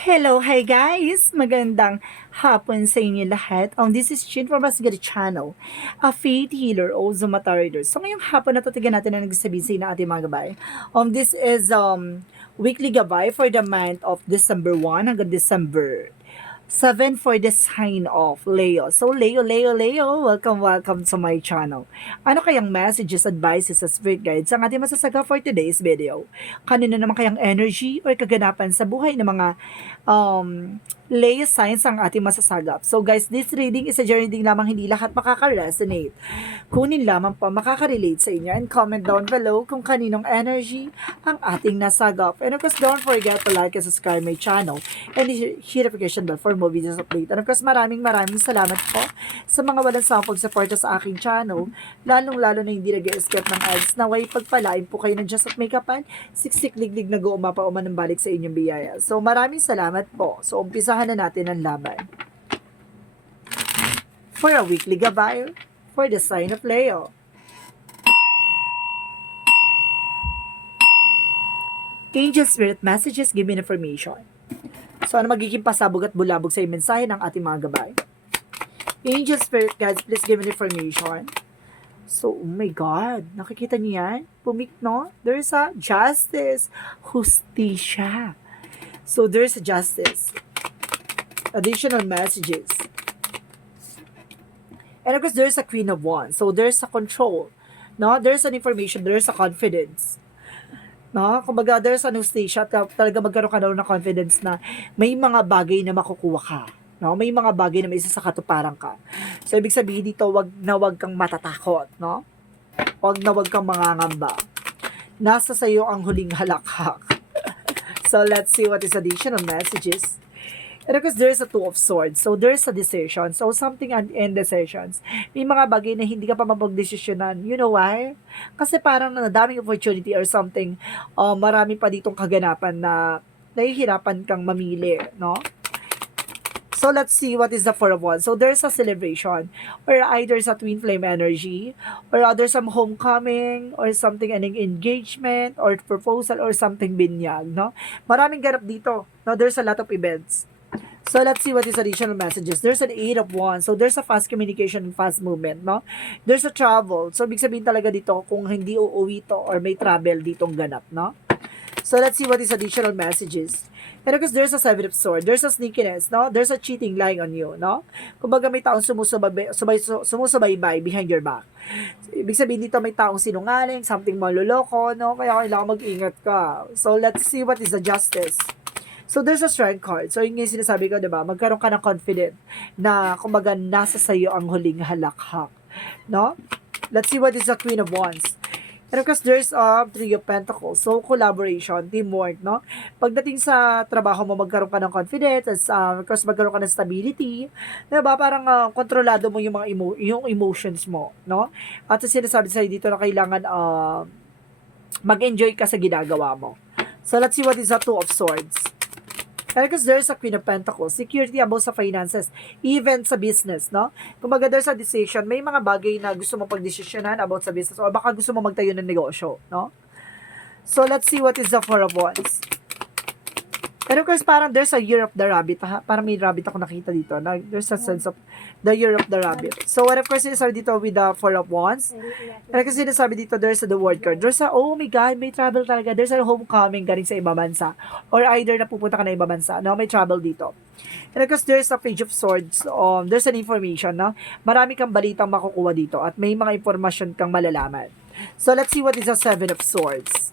Hello, hi guys! Magandang hapon sa inyo lahat. This is Chin from Masgari Channel, a faith healer o Zumata reader. So ngayong hapon natatagan natin na nagsasabihin sa inyo ng ating mga gabay. This is weekly gabay for the month of December 1 hanggang December 7 for the sign of Leo. So Leo, welcome to my channel. Ano kayang messages, advices, at spirit guides ang ating masasaga for today's video? Kanino naman kayang energy or kaganapan sa buhay ng mga um, Leo signs ang ating masasagap. So guys, this reading is a journey din lamang, hindi lahat makaka-resonate. Kunin lamang pa makaka-relate sa inyo and comment down below kung kaninong energy ang ating nasagap. And of course, don't forget to like and subscribe my channel and hit notification bell for more videos update. And of course, maraming salamat po sa mga walang sampag suporta sa aking channel, lalong-lalo na hindi nag-escape ng ads. Naway pagpalain po kayo ng Diyos at may kapal, siksik-liglig nag-uuma pa uman ng balik sa inyong biyaya. So maraming salamat po. So umpisahan na natin ang laban. For a weekly gabay for the sign of Leo. Angel Spirit Messages, give me information. So, ano magiging pasabog at bulabog sa mensahe ng ating mga gabay? Angel Spirit Guides, please give me information. So, oh my God, nakikita niyo yan? Pumik, no? There's a justice, justisya. So, there's a justice. Additional messages. And of course, there's a Queen of Wands. So, there's a control. No? There's an information, there's a confidence. No? Kumbaga, there's an justisya, talaga magkaroon ka na ng confidence na may mga bagay na makukuha ka. No? May mga bagay na may isa sa katuparan ka. So, ibig sabihin dito, wag kang matatakot. No? Wag kang mangangamba. Nasa sayo ang huling halakhak. So, let's see what is additional messages. And of course, there's a Two of Swords. So, there's a decision. So, something in decisions. May mga bagay na hindi ka pa mapagdesisyonan. You know why? Kasi parang nadaming opportunity or something, marami pa ditong kaganapan na nahihirapan kang mamili, no? So, let's see what is the Four of Wands. So, there's a celebration or either sa twin flame energy or other some homecoming or something, an engagement or proposal or something binyag, no? Maraming ganap dito. No? There's a lot of events. So, let's see what is additional messages. There's an Eight of Wands. So, there's a fast communication and fast movement, no? There's a travel. So, ibig sabihin talaga dito kung hindi uuwi to or may travel ditong ganap, no? So, let's see what is additional messages. And of course, there's a Seven of Swords. There's a sneakiness, no? There's a cheating lying on you, no? Kumbaga may taong sumusubaybay behind your back. Ibig sabihin dito may taong sinungaling, something maluloko, no? Kaya kailangan mag-ingat ka. So, let's see what is the justice. So, there's a strength card. So, yun yung sinasabi ko, diba? Magkaroon ka ng confident na, kumbaga, nasa sayo ang huling halakhak. No? Let's see what is the Queen of Wands. And of course, there's a Three of Pentacles. So, collaboration, teamwork, no? Pagdating sa trabaho mo, magkaroon ka ng confidence, of course, magkaroon ka ng stability. Diba? Parang kontrolado mo yung mga yung emotions mo, no? At sinasabi sa'yo dito na kailangan mag-enjoy ka sa ginagawa mo. So, let's see what is the Two of Swords. Because there's a Queen of Pentacles, security about sa finances, even sa business, no? Kumbaga there's a decision, may mga bagay na gusto mo pagdesisyonan about sa business o baka gusto mo magtayo ng negosyo, no? So, let's see what is the Four of Wands. And of course, parang there's a Year of the Rabbit, ha? Parang may rabbit ako nakita dito. There's a sense of the Year of the Rabbit. So, what of course, sinasabi dito with the Four of Wands. And kasi sinasabi dito, there's the World card. There's a, oh my God, may travel talaga. There's a homecoming galing sa ibang bansa. Or either napupunta ka na ibang bansa. No, may travel dito. And of course, there's a Page of Swords. There's an information, no? Marami kang balitang makukuha dito. At may mga informasyon kang malalaman. So, let's see what is the Seven of Swords.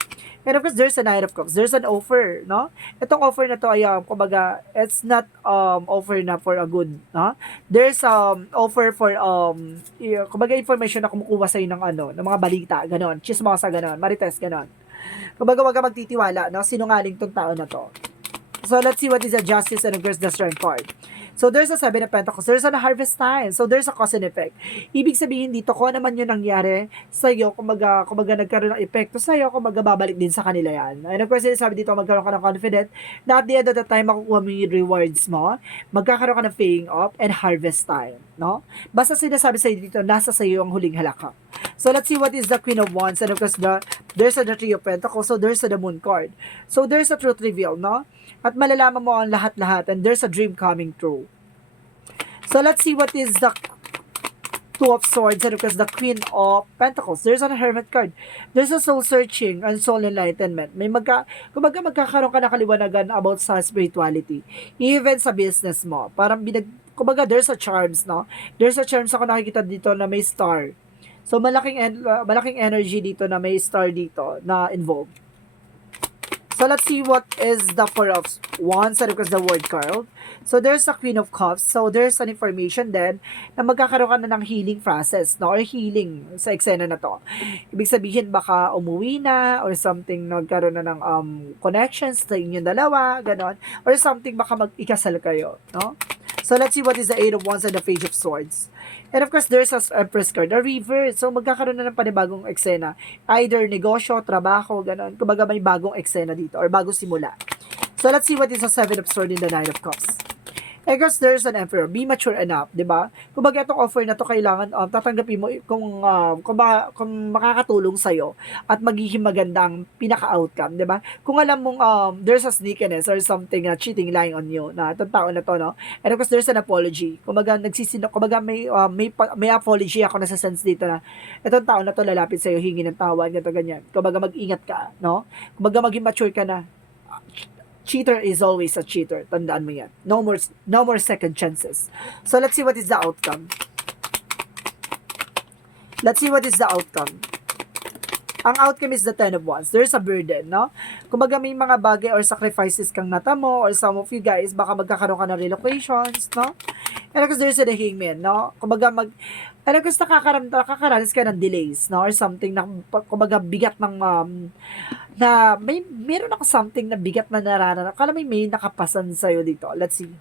And of course, there's a Knight of Cups. There's an offer, no? Itong offer na to ay, kumbaga, it's not offer na for a good, no? There's offer for, kumbaga, information na kumukuha sa'yo ng ng mga balita, ganon. Chismosa, ganon. Marites, ganon. Kumbaga, wag ka magtitiwala, no? Sinungaling tong tao na to. So, let's see what is the Justice and of course, the Strength card. So, there's a Seven of Pentacles. There's a Harvest time. So, there's a cause and effect. Ibig sabihin dito, kung ano man yun nangyari sa'yo, kumbaga nagkaroon ng epekto sa'yo, kumbaga babalik din sa kanila yan. And of course, sabi dito, magkaroon ka ng confident na at the end of the time, makukuha mo yung rewards mo, magkakaroon ka ng paying off and harvest time. No? Basta sinasabi sa'yo dito, nasa sa'yo ang huling halakhak. So let's see what is the Queen of Wands, and of course there's the Three of Pentacles, so there's the Moon card. So there's a truth reveal, no? At malalaman mo ang lahat-lahat, and there's a dream coming true. So let's see what is the Two of Swords, and of course the Queen of Pentacles. There's a Hermit card. There's a soul searching and soul enlightenment. Kumbaga magkakaroon ka na kaliwanagan about sa spirituality. Even sa business mo. Parang kumbaga there's a charms, no? There's a charms ako nakikita dito na may star. So malaking energy dito na may star dito na involved. So let's see what is the Four of Wands, and of course the World card. So there's the Queen of Cups. So there's an information then na magkakaroon ka na ng healing process, no? Or healing sa eksena na to. Ibig sabihin baka umuwi na or something, nagkaroon na ng connections sa inyong dalawa, ganon. Or something baka mag-ikasal kayo, no? So let's see what is the Eight of Wands and the Page of Swords. And of course, there's a Empress card, a reverse. So magkakaroon na ng panibagong eksena. Either negosyo, trabaho, ganon. Kumbaga may bagong eksena dito or bagong simula. So let's see what is the Seven of Swords in the Nine of Cups. I guess there's an Emperor. Be mature enough, di ba? Kumbaga itong offer na to kailangan tatanggapin mo kung makakatulong sa'yo at magiging magandang pinaka-outcome, di ba? Kung alam mong there's a sneakiness or something cheating lying on you na itong tao na to, no? And of course, there's an apology. Kumbaga may apology ako na sa sense dito na itong tao na to lalapit sa'yo, hingi ng tawad, ganyan. Kumbaga mag-ingat ka, no? Kumbaga maging mature ka na. Cheater is always a cheater. Tandaan mo yan. No more second chances. So, let's see what is the outcome. Let's see what is the outcome. Ang outcome is the Ten of Wands. There's a burden, no? Kumbaga may mga bagay or sacrifices kang natamo, or some of you guys, baka magkakaroon ka ng relocations, no? And of course, there's the Hangman, no? Kumbaga and of course, nakakaranas ka ng delays, no? Or something na, kumbaga, bigat ng, na meron ako something na bigat na nararamdaman. Kala may nakapasan sa'yo dito. Let's see.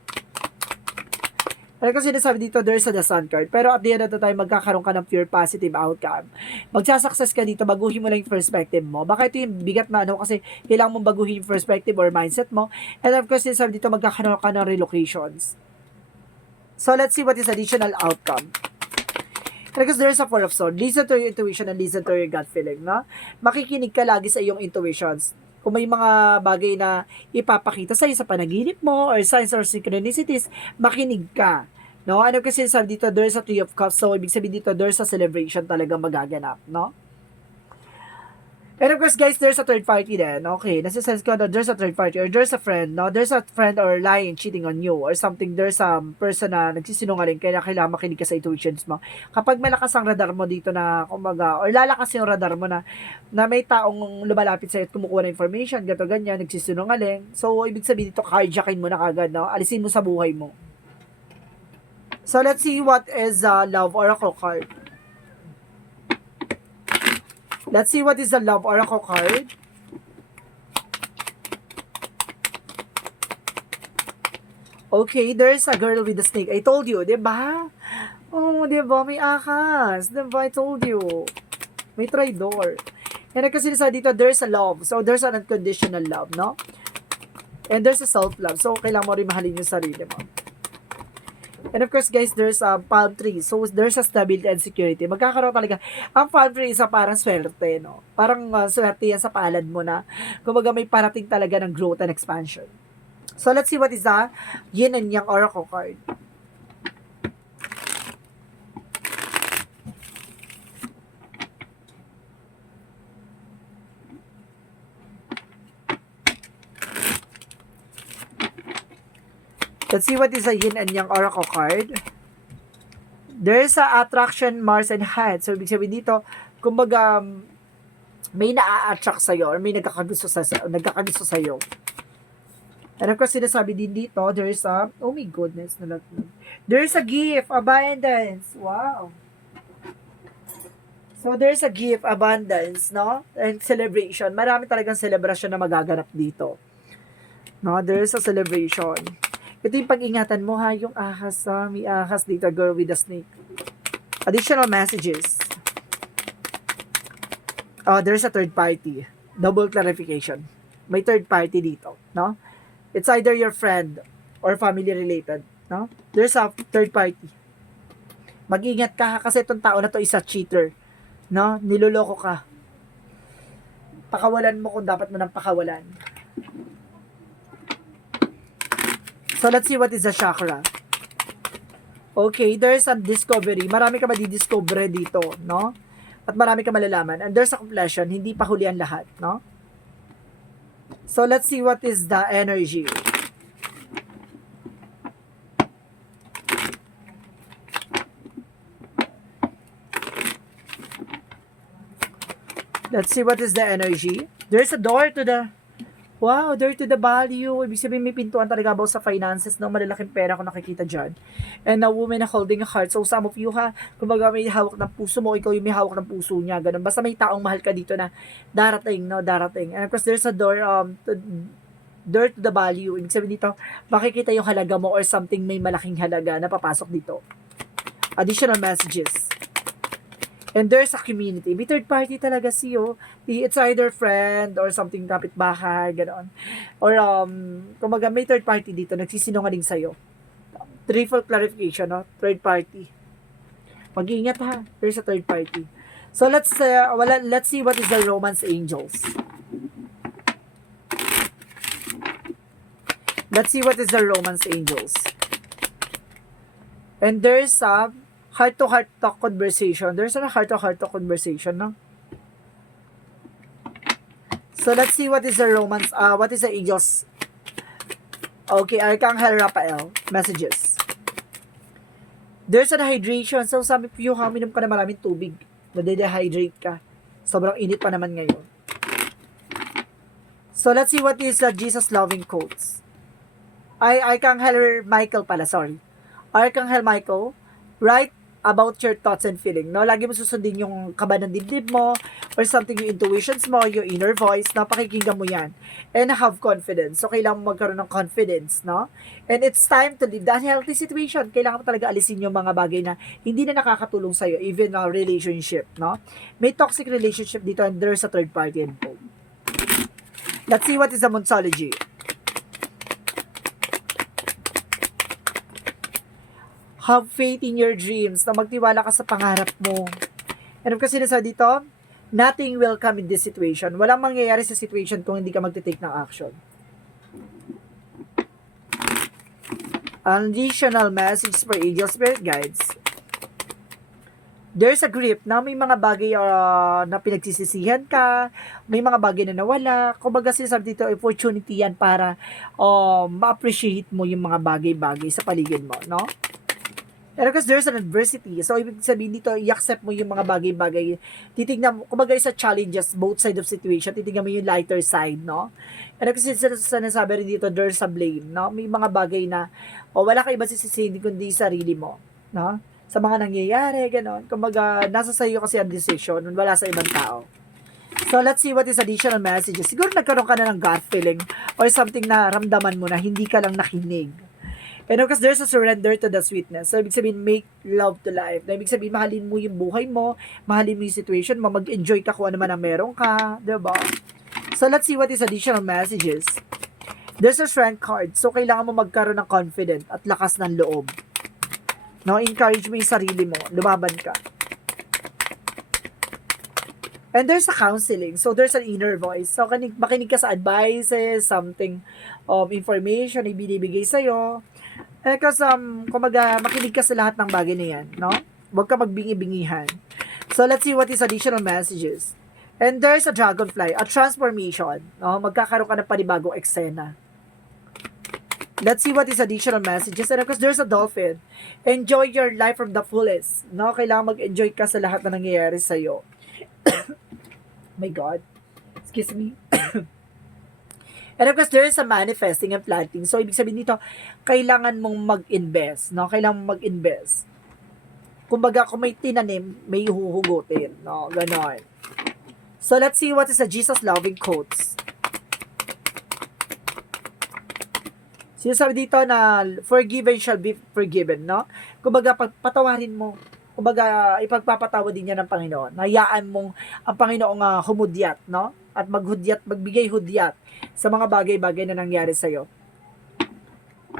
Pero kasi sinasabi dito, there's the Sun card. Pero at the end of the time, magkakaroon ka ng pure positive outcome. Magsasuccess ka dito, baguhin mo lang yung perspective mo. Baka ito yung bigat na kasi kailangan mong baguhin yung perspective or mindset mo. And of course, sinasabi dito, magkakaroon ka ng relocations. So let's see what is additional outcome. Because there's a Four of Swords. Listen to your intuition and listen to your gut feeling, no? Makikinig ka lagi sa iyong intuitions. Kung may mga bagay na ipapakita sa'yo sa panaginip mo or signs or synchronicities, makinig ka. No? Ano kasi sabi dito, there's a Three of Cups. So, ibig sabihin dito, there's a celebration talaga magaganap, no? And of course, guys, there's a third party then. Okay, nasa-sense ko na there's a third party or there's a friend, no? There's a friend or lying, cheating on you or something. There's a person na nagsisinungaling kaya kailangan makinig ka sa intuitions mo. Kapag malakas ang radar mo dito na, kumbaga, or lalakas yung radar mo na may taong lumalapit sa'yo at kumukuha ng information, gato ganyan, nagsisinungaling. So, ibig sabihin dito, carjacking mo na kagad, no? Alisin mo sa buhay mo. So, let's see what is Love Oracle card. Let's see what is the Love Oracle card. Okay, there's a girl with a snake. I told you, di ba? Oh, di ba? May ahas. Di ba? I told you. May traidor. And kasi sa dito, there's a love. So, there's an unconditional love, no? And there's a self-love. So, kailangan mo rin mahalin yung sarili mo. And of course, guys, there's a palm tree. So, there's a stability and security. Magkakaroon talaga. Ang palm tree is parang swerte, no? Parang swerte yan sa palad mo na. Kumbaga may parating talaga ng growth and expansion. So, let's see what is the Yin and Yang Oracle card. Let's see what is a Yin and Yang Oracle card. There's a attraction, Mars and Head. So, ibig sabihin dito, kumbaga, may na-attract sa'yo or may nagkakagusto sa'yo. And of course, sinasabi din dito, there's a, oh my goodness, there's a gift, abundance. Wow. So, there's a gift, abundance, no? And celebration. Marami talagang celebration na magaganap dito. No? There's a celebration. Ito yung pag-ingatan mo ha, yung ahas, may ahas dito, girl with a snake. Additional messages. Oh, there's a third party. Double clarification. May third party dito, no? It's either your friend or family related, no? There's a third party. Mag-ingat ka ha, kasi itong tao na to is a cheater. no? Niloloko ka. Pakawalan mo kung dapat mo nang pakawalan. So, let's see what is the chakra. Okay, there's a discovery. Marami ka madidiscover dito, no? At marami ka malalaman. And there's a completion. Hindi pa huli ang lahat, no? So, let's see what is the energy. Let's see what is the energy. There's a door to the... Wow, door to the value. Ibig sabihin may pintuan talaga about sa finances, no? Malalaking pera ko nakikita dyan. And a woman holding a heart. So, some of you ha, kumbaga may hawak ng puso mo, ikaw yung may hawak ng puso niya, ganun. Basta may taong mahal ka dito na darating, no? Darating. And of course, there's a door, door to the value. Ibig sabihin dito, makikita yung halaga mo or something may malaking halaga na papasok dito. Additional messages. And there's a community. May third party talaga siyo. It's either friend or something kapitbahay, gano'n. Or, kumbaga may third party dito, nagsisinungaling sa'yo. Threefold clarification, no? Third party. Mag-iingat ha. There's a third party. So, let's see what is the romance angels. Let's see what is the romance angels. And there's a heart-to-heart talk conversation. There's a heart-to-heart talk conversation, no? So, let's see what is the romance, what is the angels. Okay, Archangel Raphael, messages. There's a hydration. So, sabi po yung minom ka na maraming tubig. Nade-dehydrate ka. Sobrang init pa naman ngayon. So, let's see what is the Jesus loving quotes. Archangel Michael pala, sorry. Archangel Michael, write about your thoughts and feeling, no? Lagi mo susundin yung kaba ng dibdib mo or something, yung intuitions mo, your inner voice, no? Pakikinggan mo yan. And have confidence. So, kailangan mo magkaroon ng confidence, no? And it's time to leave the unhealthy situation. Kailangan mo talaga alisin yung mga bagay na hindi na nakakatulong sa'yo, even a relationship, no? May toxic relationship dito and there's a third party involved. Let's see what is the Monsology. Have faith in your dreams, na magtiwala ka sa pangarap mo. And of course, sinasabi dito, nothing will come in this situation. Walang mangyayari sa situation kung hindi ka magte-take ng action. Additional message for angel spirit guides. There's a grip na may mga bagay na pinagsisisihan ka, may mga bagay na nawala. Kumbaga sinasabi dito, opportunity yan para ma-appreciate mo yung mga bagay-bagay sa paligid mo, no? And because there's an adversity. So, ibig sabihin dito, i-accept mo yung mga bagay-bagay. Titignan mo, kumbaga sa challenges, both side of situation, titignan mo yung lighter side, no? And kasi sinasabi rin dito, there's a blame, no? May mga bagay na, wala ka iba sisisihin kundi sarili mo, no? Sa mga nangyayari, gano'n. Kumbaga, nasa sa'yo kasi ang decision, wala sa ibang tao. So, let's see what is additional messages. Siguro nagkaroon ka na ng gut feeling or something na ramdaman mo na hindi ka lang nakinig. And of course, there's a surrender to the sweetness. So, ibig sabihin, make love to life. Na ibig sabihin, mahalin mo yung buhay mo, mahalin mo yung situation mo, mag-enjoy ka kung ano man ang meron ka, diba? So, let's see what is additional messages. There's a strength card. So, kailangan mo magkaroon ng confidence at lakas ng loob. No, encourage mo yung sarili mo. Lumaban ka. And there's a counseling. So, there's an inner voice. So, makinig ka sa advices, something, information na ibinibigay sa'yo. Because, kumaga, makinig ka sa lahat ng bagay na yan, no? Huwag ka magbingi-bingihan. So, let's see what is additional messages. And there's a dragonfly, a transformation, no? Magkakaroon ka ng panibagong eksena. Let's see what is additional messages. And of course, there's a dolphin. Enjoy your life from the fullest, no? Kailangan mag-enjoy ka sa lahat na nangyayari sa'yo. My God. Excuse me. And of course, there is a manifesting and planting. So, ibig sabihin dito, kailangan mong mag-invest, no? Kailangan mong mag-invest. Kumbaga, kung may tinanim, may huhugutin, no? Ganon. So, let's see what is the Jesus loving quotes. Sinasabi dito na, forgiven shall be forgiven, no? Kumbaga, patawarin mo. Kumbaga, ipagpapatawa din niya ng Panginoon. Hayaan mong ang Panginoong humudyat, no? At magbigay hudyat sa mga bagay-bagay na nangyari sa'yo.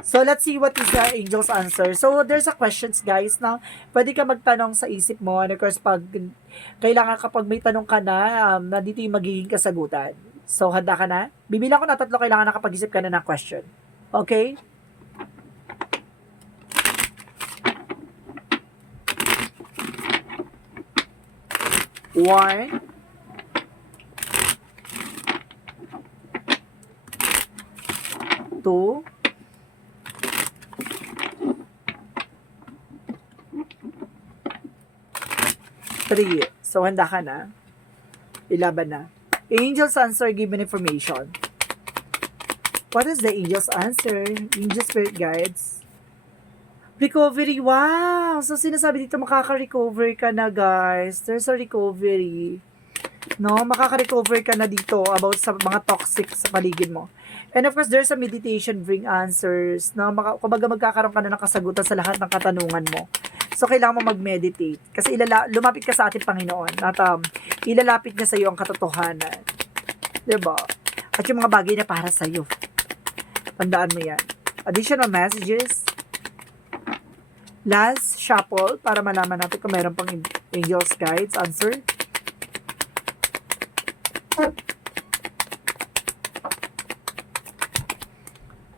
So, let's see what is the angel's answer. So, there's a questions, guys, na pwede ka magtanong sa isip mo. And of course, kailangan kapag may tanong ka na, nandito yung magiging kasagutan. So, handa ka na? Bibilang ko na 3, kailangan nakapag-isip ka na ng question. Okay? One, two, three. So, handa ka na? Ilaban na. Angel's answer given information. What is the angel's answer? Angel spirit guides. Recovery. Wow! So, sinasabi dito, makaka-recover ka na, guys. There's a recovery. No? Makaka-recover ka na dito about sa mga toxic sa paligid mo. And of course, there's a meditation bring answers. No? Kumbaga, magkakaroon ka na ng kasagutan sa lahat ng katanungan mo. So, kailangan mo mag-meditate. Kasi lumapit ka sa ating Panginoon. At ilalapit niya sa iyo ang katotohanan. Diba? At yung mga bagay na para sa iyo. Tandaan mo yan. Additional messages. Last shuffle para malaman natin kung meron pang angel's guides answer.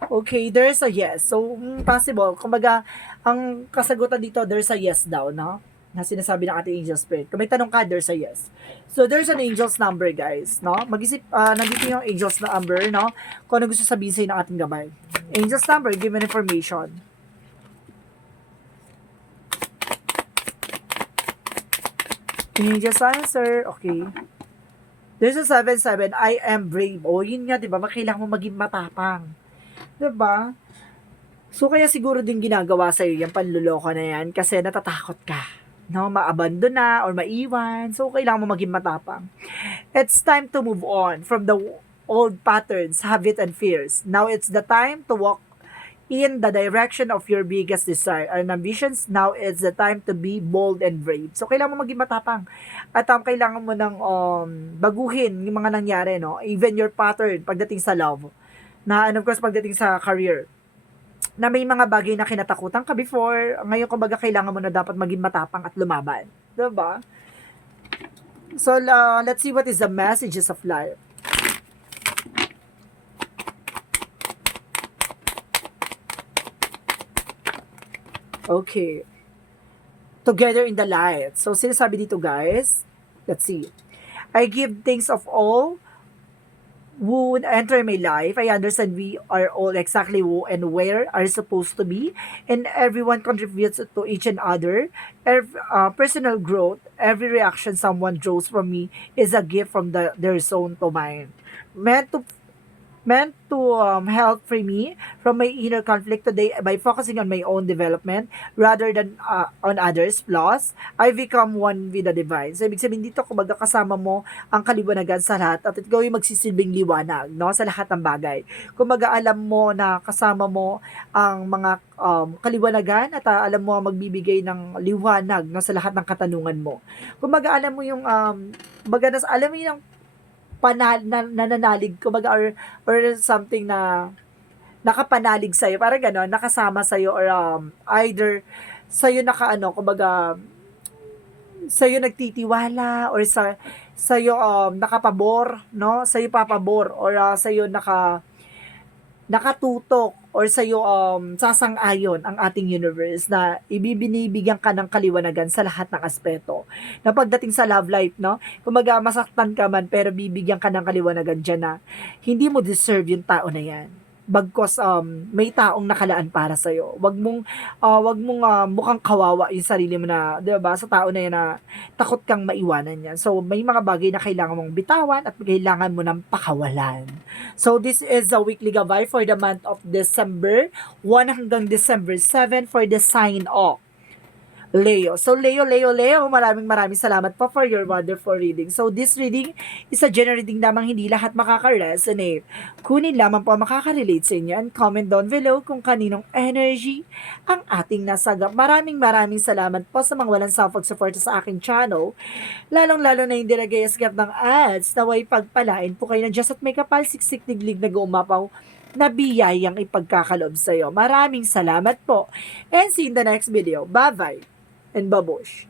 Okay, there's a yes. So, possible. Kumbaga, ang kasagutan dito, there's a yes daw, no? Na sinasabi ng ating angel spirit. Kung may tanong ka, there's a yes. So, there's an angel's number, guys, no? Mag-isip, nandito yung angel's number, no? Kung ano gusto sabihin sa'yo ng ating gabay. Angel's number, given information. Angel's answer, okay. There's a 7-7, I am brave. O, yun nga, diba? Kailangan mo maging matapang. Diba? So, kaya siguro din ginagawa sa'yo yung panluloko na yan kasi natatakot ka. No? Ma-abandon na or maiwan. So, kailangan mo maging matapang. It's time to move on from the old patterns, habit, and fears. Now, it's the time to walk in the direction of your biggest desire and ambitions. Now, it's the time to be bold and brave. So, kailangan mo maging matapang. At kailangan mo nang baguhin yung mga nangyari, no? Even your pattern pagdating sa love. And of course, pagdating sa career. Na may mga bagay na kinatakutan ka before. Ngayon, kumbaga, kailangan mo na dapat maging matapang at lumaban. Diba? So, let's see what is the messages of life. Okay. Together in the light. So, sinasabi dito, guys, let's see. I give thanks of all who enter my life. I understand we are all exactly who and where are supposed to be, and everyone contributes to each and other. Personal growth, every reaction someone draws from me is a gift from their zone to mine. Meant to help free me from my inner conflict today by focusing on my own development rather than on others' flaws. I become one with the divine. So, ibig sabihin dito, kumbaga kasama mo ang kaliwanagan sa lahat at ikaw yung magsisilbing liwanag, no, sa lahat ng bagay. Kumbaga alam mo na kasama mo ang mga kaliwanagan at alam mo magbibigay ng liwanag, no, sa lahat ng katanungan mo. Kumbaga alam mo yung alam mo yung nananalig kumbaga or something na nakapanalig sa'yo, parang gano'n, nakasama sa'yo or either sa'yo kumbaga sa'yo nagtitiwala or sa'yo nakapabor, no? Sa'yo papabor or sa'yo nakatutok or sa'yo sasang-ayon ang ating universe na ibibinibigyan ka ng kaliwanagan sa lahat ng aspeto. Na pagdating sa love life, no? Kumbaga masaktan ka man pero bibigyan ka ng kaliwanagan dyan na hindi mo deserve yung tao na yan. Bagkos may taong nakalaan para sa iyo. Wag mong mukhang kawawa yung sarili mo na, 'di ba, sa tao na yan na takot kang maiwanan niyan. So may mga bagay na kailangan mong bitawan at kailangan mo ng pakawalan. So this is a weekly gabay for the month of December 1 hanggang December 7 for the sign of Leo. So, Leo, maraming salamat po for your wonderful reading. So, this reading is a general reading lamang, hindi lahat makaka-resonate. Kunin lamang po makaka-relate sa inyo and comment down below kung kaninong energy ang ating nasagap. Maraming salamat po sa mga walang sawang support sa aking channel. Lalong-lalo na hindi nag-i-skip ng ads, naway pagpalain po kayo ng Diyos at may kapal siksik diglig na gumapaw na biyayang ipagkakaloob sa iyo. Maraming salamat po. And see you in the next video. Bye-bye and babush.